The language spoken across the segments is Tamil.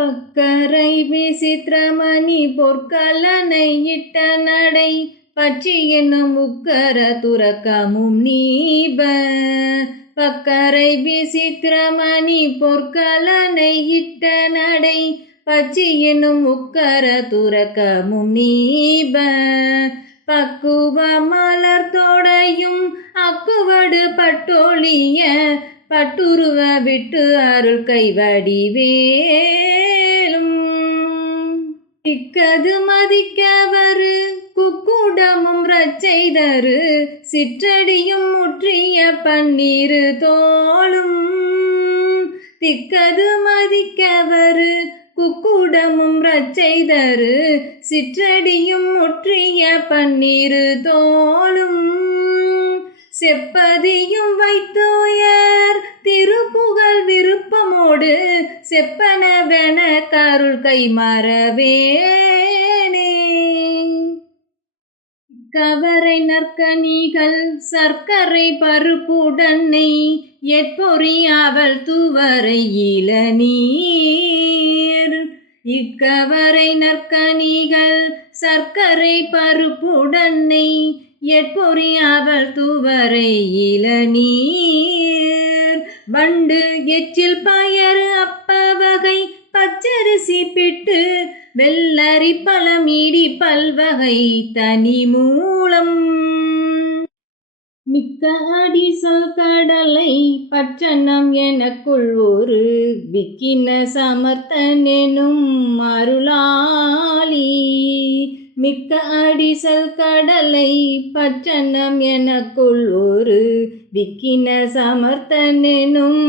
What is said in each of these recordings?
பக்கரை விசித்திரமணி பொற்கலனை இட்ட நடை பற்றி என்னும் உக்கர துறக்கமும் நீப. பக்கரை விசித்திரமணி பொற்கலனை இட்ட நடை பற்றி என்னும் உக்கர துறக்கமும் நீப. பக்குவ மலர் தோடையும் அக்குவடு பட்டொழிய பட்டுருவ விட்டு அருள் கைவடிவேலும். திக்கது மதிக்கவரு குக்குடமும் ரச்செய்தரு சிற்றடியும் முற்றிய பன்னீரு தோளும். திக்கது மதிக்கவரு குக்குடமும் ரச்செய்தரு சிற்றடியும் முற்றிய பன்னீரு தோளும். செப்பதியும் வைத்தோயர் திருப்புகழ் விருப்பமோடு செப்பனவென கருள் கை மறவேனே. கவரை நற்கனிகள் சர்க்கரை பருப்புடன்னை எட்பொறி அவள் துவரை இளநீர். இக்கவரை நற்கனிகள் சர்க்கரை பருப்புடன்னை எட்பொறி அவள் துவரை இளநீர். வண்டு எச்சில் பயறு அப்பவகை பச்சரிசி பிட்டு வெள்ளரி பழமீடி பல்வகை தனி மூலம். மிக்க அடிசல் கடலை பற்றனம் எனக்குள் ஒரு விக்கின சமர்த்தன் எனும் அருளாளி. மிக்க அடிசல் கடலை பற்றனம் எனக்குள் ஒரு விக்கின சமர்த்தன் எனும்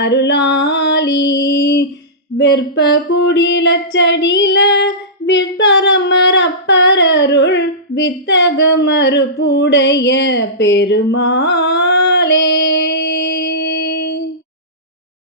அருளாளி. வெற்ப குடிலச்சடில விற்பரமரப்பரருள் வித்தக மறுப்புடைய பெருமாளே.